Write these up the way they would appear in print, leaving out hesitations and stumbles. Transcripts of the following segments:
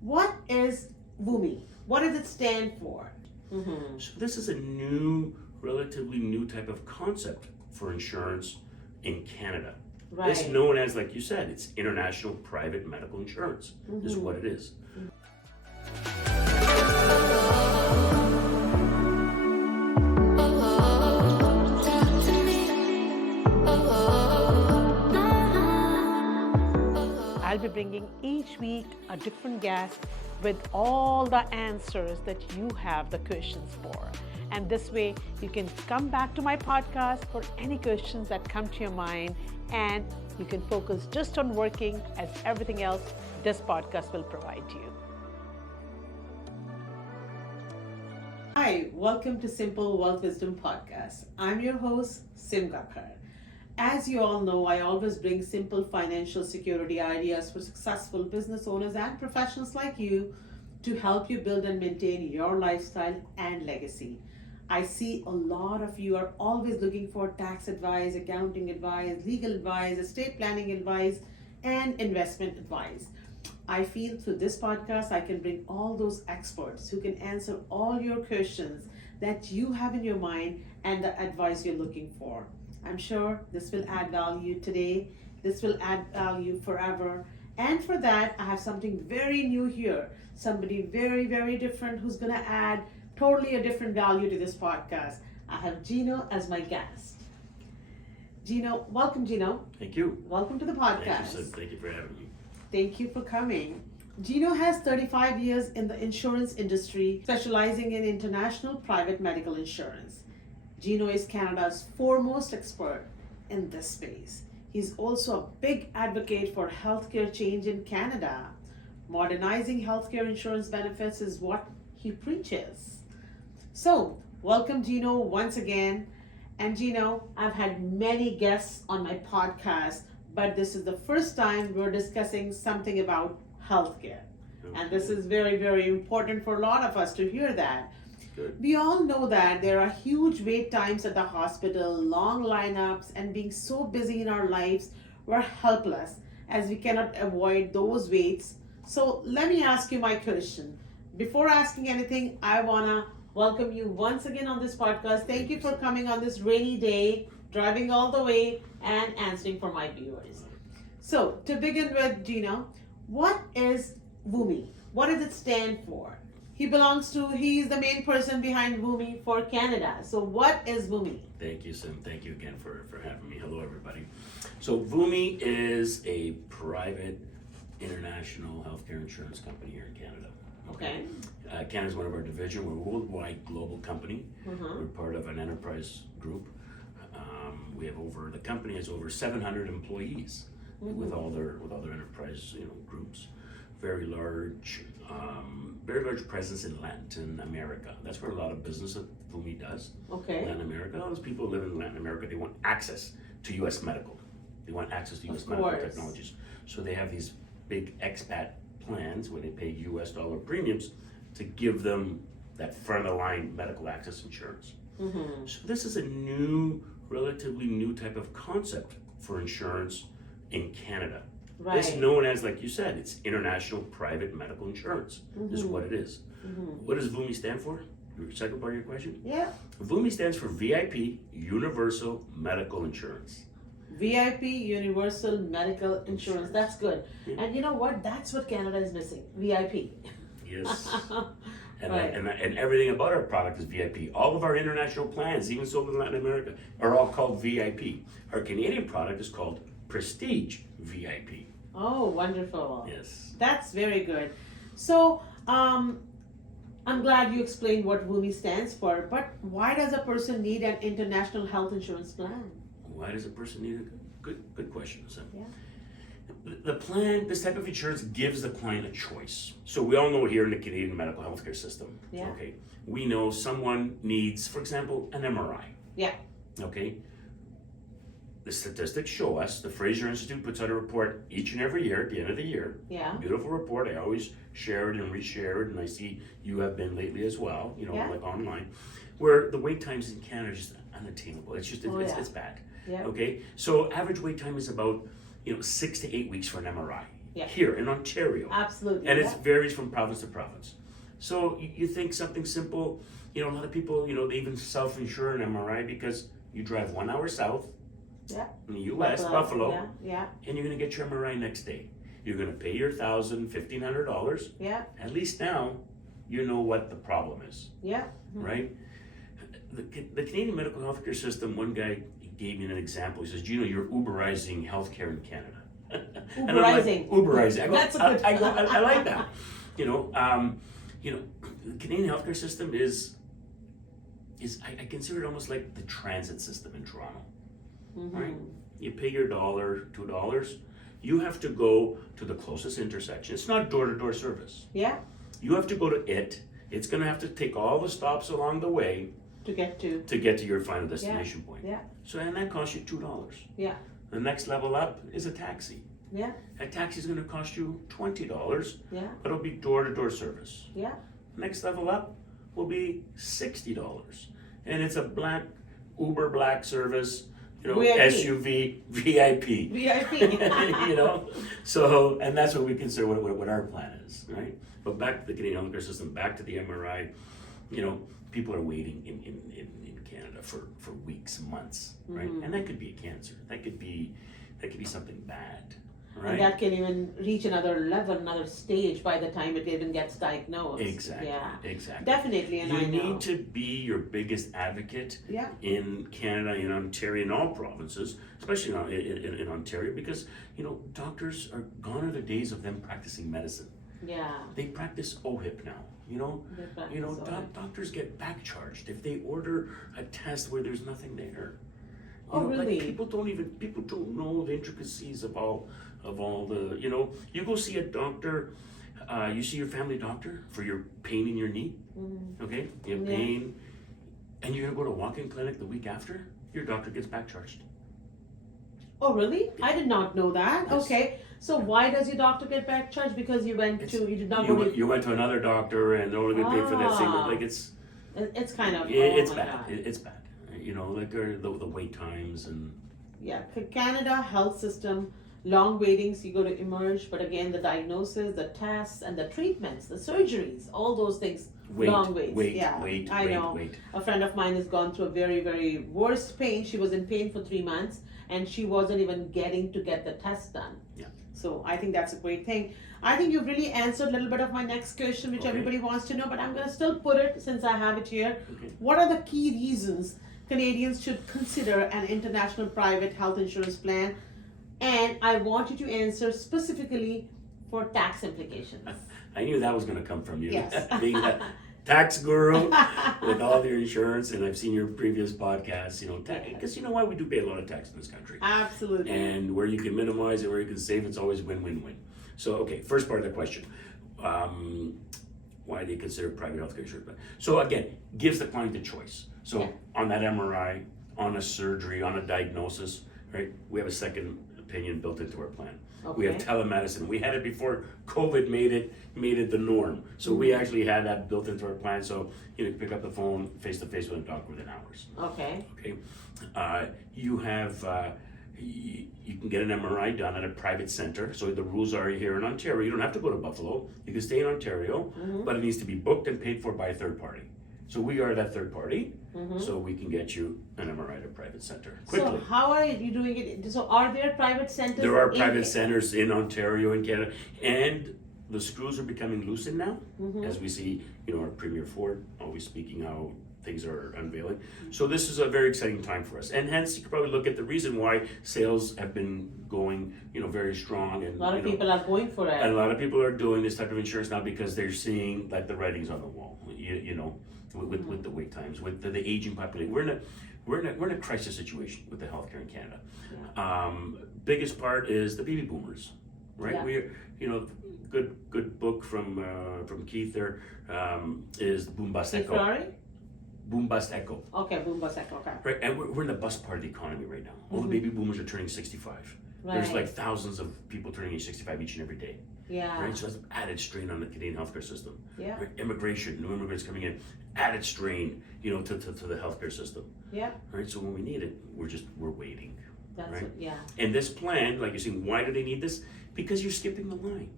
What is VUMI? What does it stand for? So this is a relatively new type of concept for insurance in Canada. Right. It's known as, like you said, it's international private medical insurance is what it is. I'll be bringing each week a different guest with all the answers that you have the questions for. And this way you can come back to my podcast for any questions that come to your mind, and you can focus just on working, as everything else this podcast will provide you. Hi, welcome to Simple Wealth Wisdom Podcast. I'm your host, Gakhar. As you all know, I always bring simple financial security ideas for successful business owners and professionals like you to help you build and maintain your lifestyle and legacy. I see a lot of you are always looking for tax advice, accounting advice, legal advice, estate planning advice, and investment advice. I feel through this podcast, I can bring all those experts who can answer all your questions that you have in your mind and the advice you're looking for. I'm sure this will add value today. This will add value forever. And for that, I have something very new here. Somebody very, very different who's going to add totally a different value to this podcast. I have Gino as my guest. Gino, welcome, Gino. Thank you. Welcome to the podcast. Thank you, Sid. Thank you for having me. Thank you for coming. Gino has 35 years in the insurance industry, specializing in international private medical insurance. Gino is Canada's foremost expert in this space. He's also a big advocate for healthcare change in Canada. Modernizing healthcare insurance benefits is what he preaches. So, welcome Gino once again. And Gino, I've had many guests on my podcast, but this is the first time we're discussing something about healthcare. And this is very, very important for a lot of us to hear that. Good. We all know that there are huge wait times at the hospital, long lineups, and being so busy in our lives, we're helpless as we cannot avoid those waits. So let me ask you my question. Before asking anything, I want to welcome you once again on this podcast. Thank you for coming on this rainy day, driving all the way, and answering for my viewers. So to begin with, Gino, what is VUMI? What does it stand for? He's the main person behind VUMI for Canada. So what is VUMI? Thank you, Sim. Thank you again for having me. Hello, everybody. So VUMI is a private international healthcare insurance company here in Canada. Okay. Canada's one of our division. We're a worldwide global company. We're part of an enterprise group. The company has over 700 employees with all their enterprise groups. Very large presence in Latin America. That's where a lot of business that VUMI does. Okay. Latin America. All those people who live in Latin America, they want access to U.S. medical. They want access to U.S. medical technologies. So they have these big expat plans where they pay U.S. dollar premiums to give them that front of the line medical access insurance. So this is a relatively new type of concept for insurance in Canada. Right. It's known as, like you said, it's international private medical insurance is what it is. What does VUMI stand for? Your second part of your question? Yeah. VUMI stands for VIP, Universal Medical Insurance. VIP, Universal Medical Insurance. That's good. Yeah. And you know what? That's what Canada is missing. VIP. Yes. And, Right. and everything about our product is VIP. All of our international plans, even sold in Latin America, are all called VIP. Our Canadian product is called Prestige VIP. Oh, wonderful. Yes. That's very good. So, I'm glad you explained what VUMI stands for, but why does a person need an international health insurance plan? Why does a person need a good question? So, Yeah. the plan, this type of insurance gives the client a choice. So we all know here in the Canadian medical healthcare system, Yeah. okay, we know someone needs, for example, an MRI. Yeah. Okay. The statistics show us, the Fraser Institute puts out a report each and every year at the end of the year. Yeah. Beautiful report. I always share it and reshare it, and I see you have been lately as well, Yeah. like online, where the wait times in Canada are just unattainable. It's just, it's bad. Yeah. Okay. So average wait time is about, 6 to 8 weeks for an MRI. Yeah. here in Ontario. Absolutely. And it varies from province to province. So you think something simple, a lot of people, they even self-insure an MRI because you drive 1 hour south in the US, Buffalo, and you're gonna get your MRI next day. You're gonna pay your $1,000, $1,500. Yeah. At least now you know what the problem is. Yeah. Right? The Canadian medical healthcare system, one guy gave me an example. He says, you're Uberizing healthcare in Canada. And I'm like, Uberizing. That's a good I like that. The Canadian healthcare system is I consider it almost like the transit system in Toronto. Right? You pay your $1, $2. You have to go to the closest intersection. It's not door-to-door service. Yeah. You have to go to it. It's going to have to take all the stops along the way to get to your final destination point. Yeah. So and that costs you $2. Yeah. The next level up is a taxi. Yeah. A taxi is going to cost you $20. Yeah. But it'll be door-to-door service. Yeah. Next level up will be $60, and it's a Uber black service. VIP. SUV, VIP. VIP. So, and that's what we consider what our plan is, right? But back to the Canadian healthcare system, back to the MRI, people are waiting in Canada for weeks, months, right? And that could be a cancer. That could be something bad, right? And that can even reach another level, another stage by the time it even gets diagnosed. Exactly. Yeah. Exactly. Definitely, and you I know. need to be your biggest advocate in Canada, in Ontario, in all provinces, especially in Ontario, because doctors are gone are the days of them practicing medicine. Yeah. They practice OHIP now. Doctors get back charged if they order a test where there's nothing there. Really? Like people don't know the intricacies of all the, you go see a doctor, you see your family doctor for your pain in your knee, okay? You have pain, and you're gonna go to a walk-in clinic the week after, your doctor gets back charged. Oh, really? I did not know that. Yes. Okay. So why does your doctor get back charged? Because you went you went to another doctor and they're only gonna pay for that same, like it's kind of, it's my bad. God. It's bad. Like the wait times and. Yeah, Canada health system, long waitings, you go to emerge, but again, the diagnosis, the tests, and the treatments, the surgeries, all those things, long waits. I know. A friend of mine has gone through a very, very worst pain. She was in pain for 3 months, and she wasn't even getting to get the test done. Yeah. So I think that's a great thing. I think you've really answered a little bit of my next question, which everybody wants to know, but I'm going to still put it since I have it here. Okay. What are the key reasons Canadians should consider an international private health insurance plan? And I want you to answer specifically for tax implications. I knew that was going to come from you. Yes. Being a tax guru with all your insurance, and I've seen your previous podcasts, because you know why we do pay a lot of tax in this country. Absolutely. And where you can minimize and where you can save, it's always win-win-win. So, okay, first part of the question. Why do you consider private healthcare insurance plan? So again, gives the client the choice. So on that MRI, on a surgery, on a diagnosis, right? We have a second opinion built into our plan. Okay. We have telemedicine. We had it before COVID made it the norm. So we actually had that built into our plan. So you pick up the phone face to face with a doctor within hours. Okay. You have you can get an MRI done at a private center. So the rules are here in Ontario. You don't have to go to Buffalo. You can stay in Ontario, but it needs to be booked and paid for by a third party. So we are that third party, so we can get you an MRI at a private center quickly. So how are you doing it? So are there private centers? There are private centers in Ontario and Canada, and the screws are becoming loosened now, as we see, our Premier Ford always speaking how things are unveiling. So this is a very exciting time for us, and hence you could probably look at the reason why sales have been going, very strong, and a lot of people are going for it. And a lot of people are doing this type of insurance now because they're seeing like the writings on the wall, with the wait times, with the aging population. We're in a crisis situation with the healthcare in Canada. Biggest part is the baby boomers, right? Yeah. Good book from Keith there is Boom Bust Echo. Ferrari? Boom Bust Echo. Okay, Boom Bust Echo. Okay. Right, and we're in the bust part of the economy right now. All the baby boomers are turning 65. Right. There's like thousands of people turning age 65 each and every day. Yeah. Right, so that's added strain on the Canadian healthcare system. Yeah. Right? Immigration, new immigrants coming in, added strain, to the healthcare system. Yeah. Right, so when we need it, we're waiting. That's right? it. Yeah. And this plan, like you're saying, why do they need this? Because you're skipping the line.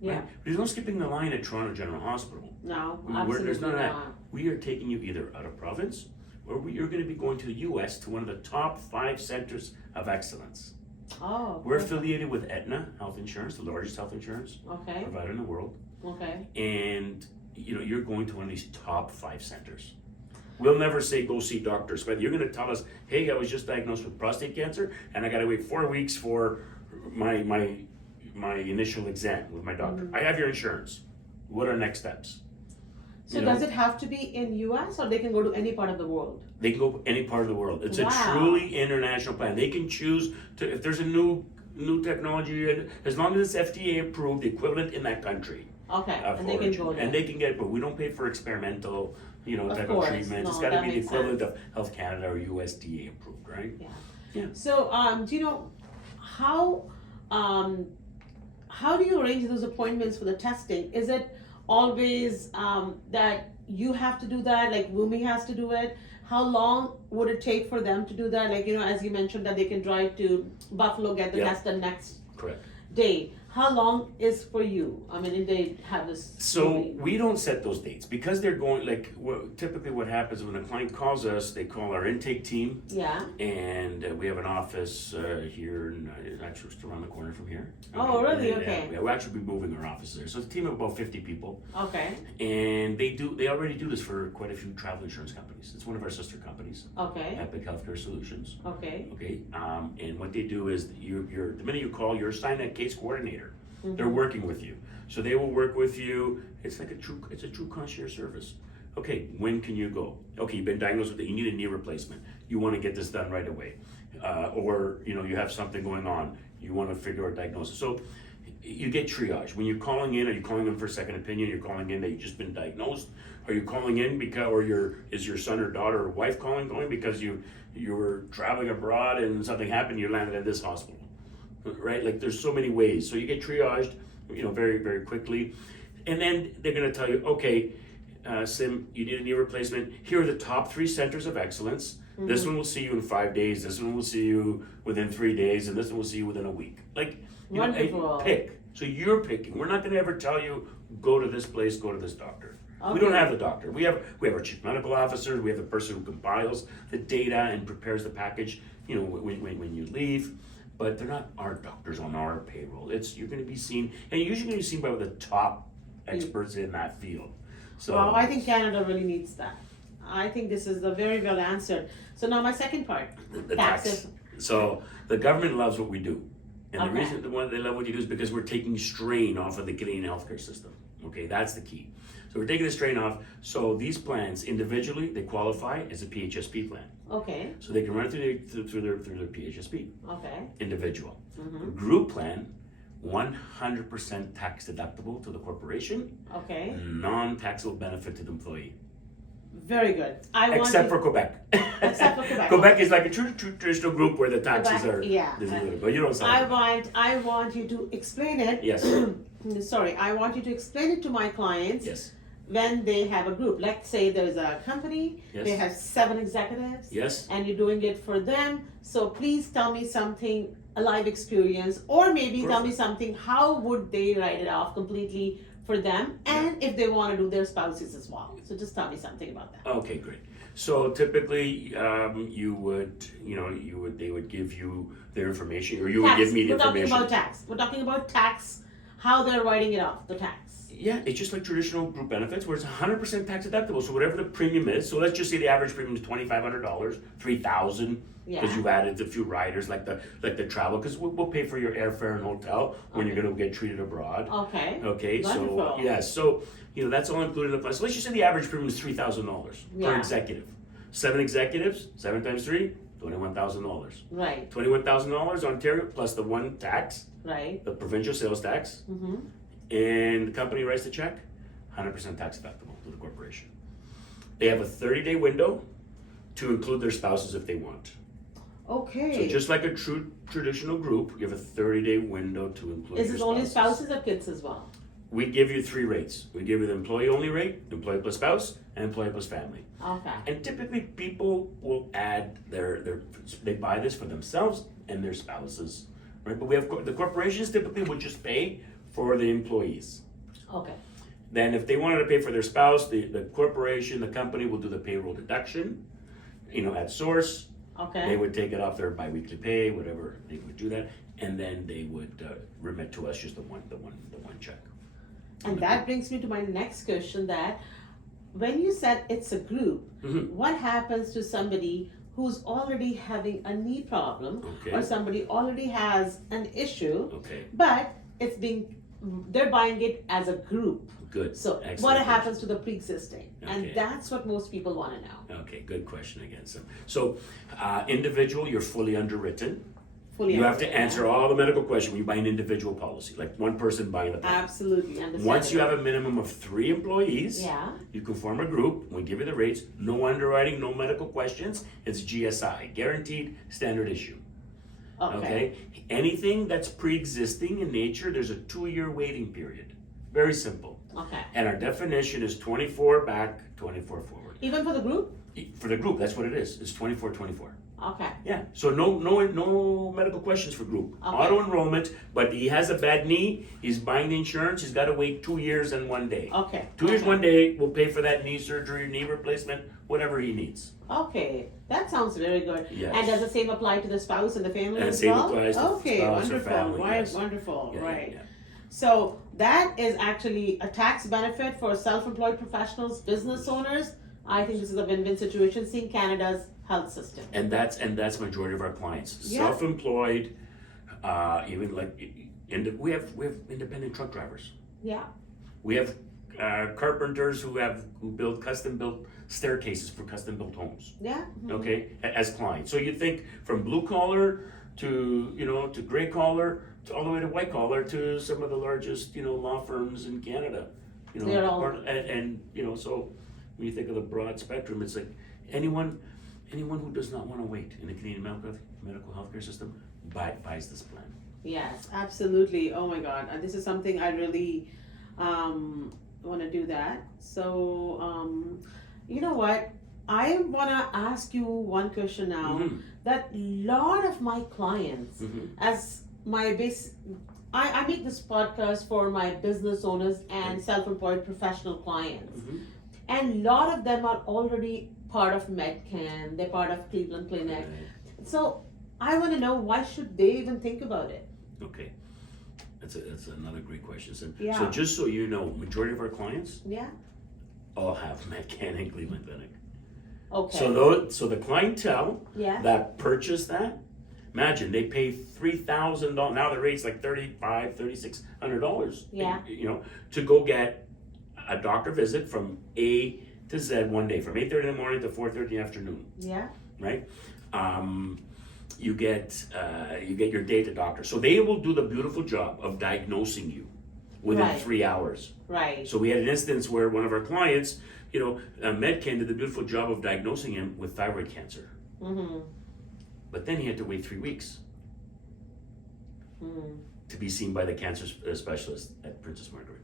Yeah. Right? There's no skipping the line at Toronto General Hospital. No, There's none of that. not. We are taking you either out of province, or you're going to be going to the U.S. to one of the top 5 centers of excellence. Oh. We're affiliated with Aetna Health Insurance, the largest health insurance Okay. provider in the world. Okay. And you're going to one of these top 5 centers. We'll never say go see doctors, but you're going to tell us, hey, I was just diagnosed with prostate cancer, and I got to wait 4 weeks for my initial exam with my doctor. I have your insurance. What are next steps? So does it have to be in U.S. or they can go to any part of the world? They can go any part of the world. It's Wow. a truly international plan. They can choose to, if there's a new technology, as long as it's FDA approved, the equivalent in that country. Okay, of and they can origin. go there. And they can get, but we don't pay for experimental, type course. of treatments. No, It's got to that be the makes equivalent sense. of Health Canada or USDA approved, right? Yeah. Yeah. So, do you know how do you arrange those appointments for the testing? Is it always that you have to do that, like VUMI has to do it? How long would it take for them to do that? Like, as you mentioned that they can drive to Buffalo, get the test the next Correct. day. How long is for you? I mean, if they have this. So we don't set those dates because they're going typically what happens when a client calls us, they call our intake team, Yeah. and we have an office here, and actually just around the corner from here. Oh, really? And, Okay. we'll actually be moving our office there. So it's a team of about 50 people, Okay. and they already do this for quite a few travel insurance companies. It's one of our sister companies, Okay. Epic Healthcare Solutions. Okay. Okay, and what they do is you're the minute you call, you're assigned a case coordinator. Mm-hmm. They're working with you, so they will work with you. It's like it's a true concierge service. Okay, when can you go? Okay, you've been diagnosed with it. You need a knee replacement. You want to get this done right away, or you have something going on. You want to figure out diagnosis. So you get triage when you're calling in. Are you calling in for a second opinion? You're calling in that you've just been diagnosed. Are you calling in because, is your son or daughter or wife calling because you were traveling abroad and something happened? You landed at this hospital. Right, like there's so many ways. So you get triaged, very, very quickly, and then they're going to tell you, okay, Sim, you need a knee replacement. Here are the top 3 centers of excellence. Mm-hmm. This one will see you in 5 days. This one will see you within 3 days, and this one will see you within a week. Like, Wonderful. Pick. So you're picking. We're not going to ever tell you go to this place, go to this doctor. Okay. We don't have the doctor. We have our chief medical officer. We have the person who compiles the data and prepares the package. When you leave. But they're not our doctors on our payroll. You're going to be seen, and you're usually going to be seen by the top experts in that field. So, well, I think Canada really needs that. I think this is very well answered. So now my second part, the tax. So the government loves what we do, and the Okay. reason why they love what you do is because we're taking strain off of the Canadian healthcare system. Okay, that's the key. So we're taking the strain off. So these plans individually, they qualify as a PHSP plan. Okay. So they can run through their PHSP. Okay. Individual. Mm-hmm. Group plan, 100% tax deductible to the corporation, Okay. non-taxable benefit to the employee. Very good. Except for Quebec. Except for Quebec. Quebec is like a traditional group where the taxes Quebec, are. yeah. But you don't sound I want you to explain it. Yes. Sorry, I want you to explain it to my clients. Yes. When they have a group, let's say there's a company, Yes. they have 7 executives, Yes. and you're doing it for them. So please tell me something, a live experience, or maybe tell me something, how would they write it off completely for them, and if they want to do their spouses as well. So just tell me something about that. Okay, great. So typically, they would give you their information, or you would give me the information. We're talking about tax. We're talking about tax, how they're writing it off, the tax. Yeah, it's just like traditional group benefits where it's 100% tax deductible. So whatever the premium is, so let's just say the average premium is $2,500, $3,000, because you've added a few riders like the travel, because we'll pay for your airfare and hotel when you're going to get treated abroad. Okay. Okay. Wonderful. So yeah, so that's all included in the plan. So let's just say the average premium is $3,000 per executive. 7 executives, 7 times 3, $21,000. Right. $21,000 Ontario plus the one tax, Right. the provincial sales tax. Mm-hmm. And the company writes the check, 100% tax deductible to the corporation. They have a 30-day window to include their spouses if they want. Okay. So just like a true traditional group, you have a 30-day window to include Is your it only spouses. spouses or kids as well? We give you 3 rates. We give you the employee-only rate, employee plus spouse, and employee plus family. Okay. And typically people will add they buy this for themselves and their spouses, right? But we have, the corporations typically would just pay for the employees. Okay. Then if they wanted to pay for their spouse, the corporation, the company will do the payroll deduction, at source. Okay. They would take it off their biweekly pay, whatever, they would do that, and then they would remit to us just the one check. And that brings me to my next question, that when you said it's a group, Mhm. what happens to somebody who's already having a knee problem, Okay. or somebody already has an issue, Okay, but they're buying it as a group? good. So Excellent what question. happens to the pre-existing? Okay. And that's what most people want to know. Okay, good question again. So individual, you're fully underwritten. Fully You have to understand. answer all the medical questions when you buy an individual policy, like one person buying the plan. Absolutely understand. Once you have a minimum of 3 employees, Yeah. you can form a group. We give you the rates. No underwriting, no medical questions. It's GSI, guaranteed standard issue. Okay. Anything that's pre-existing in nature, there's a 2-year waiting period. Very simple. Okay. And our definition is 24 back, 24 forward. Even for the group? For the group, that's what it is. It's 24, 24. Okay. Yeah. So no medical questions for group. Okay. Auto enrollment, but he has a bad knee. He's buying the insurance. He's got to wait 2 years and 1 day. Okay. 2 years, Okay. 1 day. We'll pay for that knee surgery, knee replacement, whatever he needs. Okay, that sounds very good. Yes. And does the same apply to the spouse and the family And as same well? applies to Okay, spouse or wonderful. family, Right, yes. wonderful. Yeah, right. yeah. So that is actually a tax benefit for self-employed professionals, business owners. I think this is a win-win situation, seeing Canada's health system. And that's majority of our clients. Yeah. Self-employed, even like we have independent truck drivers. Yeah. We have carpenters who build custom built staircases for custom built homes. Yeah. Mhm. Okay, as clients. So you think from blue collar to gray collar to all the way to white collar to some of the largest law firms in Canada. They're all- and so when you think of the broad spectrum, it's like anyone who does not want to wait in the Canadian medical healthcare system buys this plan. Yes, absolutely. Oh my God, this is something I really want to do that. So, you know what? I want to ask you one question now. Mhm. That lot of my clients, Mhm. as my base, I make this podcast for my business owners and self-employed professional clients, Mhm. and a lot of them are already part of Medcan. They're part of Cleveland Clinic. So I want to know, why should they even think about it? Okay, that's another great question. So Yeah. just so you know, majority of our clients Yeah. all have Medcan and Cleveland Clinic. Okay. So the clientele Yeah. that purchase that, imagine they pay $3,000. Now the rate's like $3,600. Yeah. To go get a doctor visit from A to Z one day, from 8:30 in the morning to 4:30 in the afternoon. Yeah. Right? You get your day to doctor. So they will do the beautiful job of diagnosing you within Right. 3 hours. Right. So we had an instance where one of our clients, Medcan did the beautiful job of diagnosing him with thyroid cancer. Mm-hmm. But then he had to wait 3 weeks Mm. to be seen by the cancer specialist at Princess Margaret.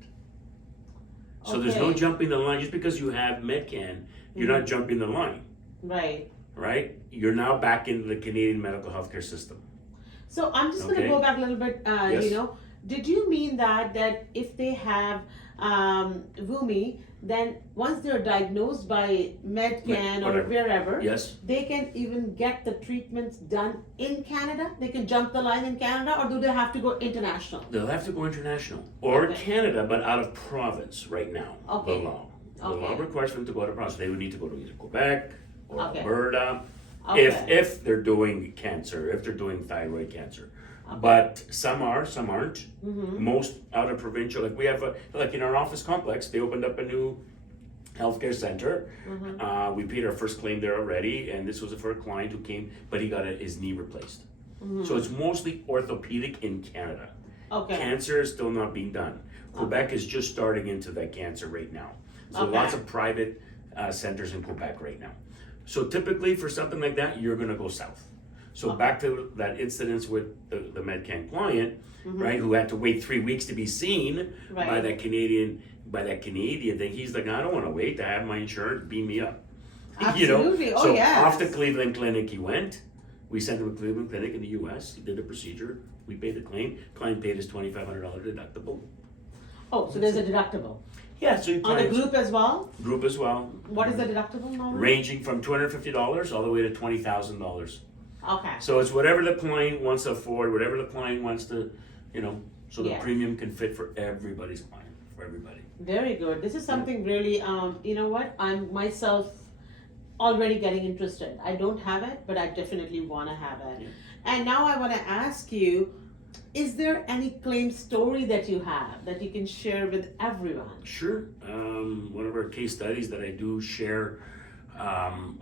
So there's no Okay. jumping the line. Just because you have Medcan, you're not jumping the line, Right. right? You're now back into the Canadian medical healthcare system. So I'm just going to Okay. go back a little bit. Yes. Did you mean that if they have VUMI, then once they're diagnosed by Medcan or Whatever. wherever, Yes? they can even get the treatments done in Canada? They can jump the line in Canada, or do they have to go international? They'll have to go international or Okay. Canada, but out of province right now. Okay. The law. The Okay. law requires them to go out of province. They would need to go to either Quebec or Okay. Alberta Okay. if they're doing cancer, if they're doing thyroid cancer. Okay. But some are, some aren't. Mhm. Most out of provincial, like we have, like in our office complex, they opened up a new healthcare center. Mhm. We paid our first claim there already, and this was for a client who came, but he got his knee replaced. Mhm. So it's mostly orthopedic in Canada. Okay. Cancer is still not being done. Quebec is just starting into that cancer right now. So Okay. lots of private centers in Quebec right now. So typically for something like that, you're gonna go south. So Okay. back to that incidence with the Medcan client, right, who had to wait 3 weeks to be seen by Right. that Canadian thing. He's like, I don't wanna wait to have my insurance beam me up. Absolutely. Oh, So yes. off to Cleveland Clinic he went. We sent him to Cleveland Clinic in the US. He did a procedure, We pay the claim. Client paid his $2,500 deductible. Oh, so there's a deductible. Yeah, so you On the group as well? Group as well. What is the deductible normally? Ranging from $250 all the way to $20,000. Okay. So it's whatever the client wants to afford, whatever the client wants to, so the Yes. premium can fit for everybody's client, for everybody. Very good. This is something really, you know what? I'm myself already getting interested. I don't have it, but I definitely want to have it. Yeah. And now I want to ask you, is there any claim story that you have that you can share with everyone? Sure. One of our case studies that I do share,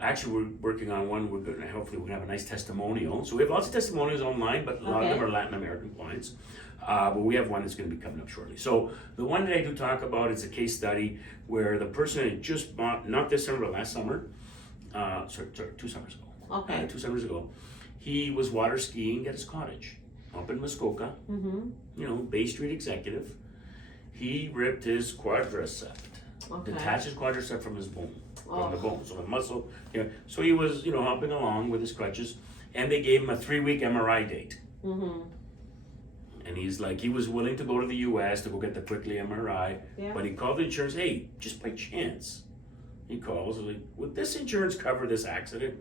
actually we're working on one, hopefully we're gonna have a nice testimonial. So we have lots of testimonials online, but a lot of them are Latin American clients. But we have one that's gonna be coming up shortly. So the one that I do talk about is a case study where the person had just bought, not this summer, but last summer, sorry, 2 summers ago. Okay. 2 summers ago, he was water skiing at his cottage up in Muskoka, Bay Street executive. He ripped his quadricep, detached his quadricep from his bone, from the bone, so the muscle. So he was, hopping along with his crutches, and they gave him a 3-week MRI date. And he's like, he was willing to go to the U.S. to go get the quickly MRI, but he called the insurance. Hey, just by chance, he calls. Like, would this insurance cover this accident?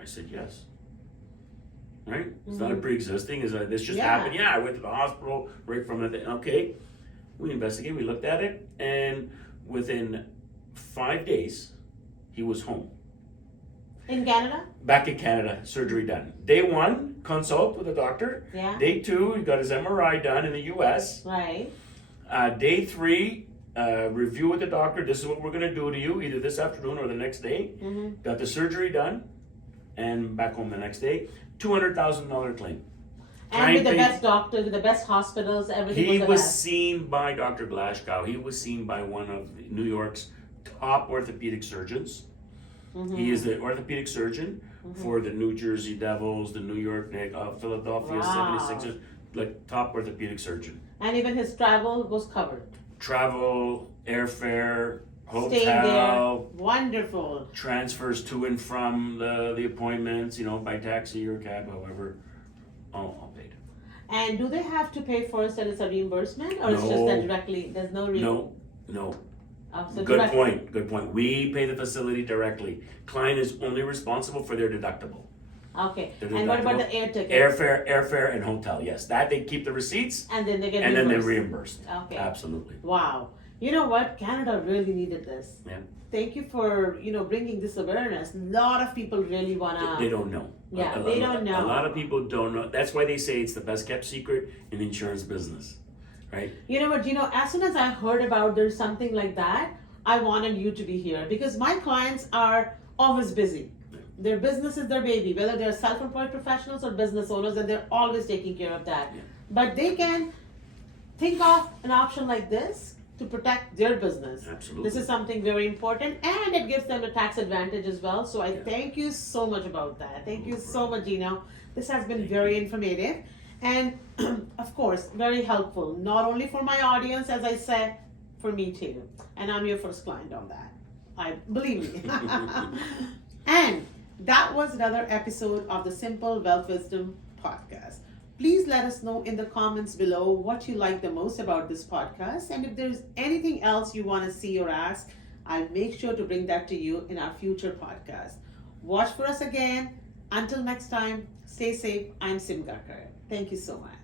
I said yes. Right? It's not a pre-existing. This just happened. Yeah, I went to the hospital right from it. Okay, we investigated. We looked at it, and within 5 days, he was home. In Canada? Back in Canada, surgery done. Day 1, consult with a doctor. Yeah. Day 2, he got his MRI done in the U.S. Right. Day 3, review with the doctor. This is what we're going to do to you, either this afternoon or the next day. Got the surgery done, and back home the next day. $200,000 claim. And with the best doctors, with the best hospitals, everything He was the was best. seen by Dr. Glasgow. He was seen by one of New York's top orthopedic surgeons. He is the orthopedic surgeon for the New Jersey Devils, the New York Knicks, Philadelphia 76ers, like top orthopedic surgeon. And even his travel was covered. Travel, airfare, Staying there. hotel, Wonderful. transfers to and from the appointments, by taxi or cab, however, all paid. And do they have to pay first and it's a reimbursement, or it's just that directly? There's no reimbursement. No. So Good point. We pay the facility directly. Client is only responsible for their deductible. Okay. Their And what about deductible. the air ticket? Airfare, and hotel. Yes, that they keep the receipts, And then they get and then they're reimbursed. reimbursed. Okay. Absolutely. Wow. You know what? Canada really needed this. Yeah. Thank you for bringing this awareness. A lot of people really wanna. They don't know. Yeah, they don't know. A lot of people don't know. That's why they say it's the best kept secret in the insurance business, right? You know what? As soon as I heard about there's something like that, I wanted you to be here because my clients are always busy. Their business is their baby, whether they're self-employed professionals or business owners, and they're always taking care of that. Yeah. But they can think of an option like this to protect their business. Absolutely. This is something very important, and it gives them a tax advantage as well. So I thank you so much about that. Thank you so much, Gino. This has been very informative and of course very helpful, not only for my audience, as I said, for me too. And I'm your first client on that. I believe me. And that was another episode of the Simple Wealth Wisdom podcast. Please let us know in the comments below what you like the most about this podcast. And if there's anything else you want to see or ask, I'll make sure to bring that to you in our future podcast. Watch for us again. Until next time, stay safe. I'm Sim Gakhar. Thank you so much.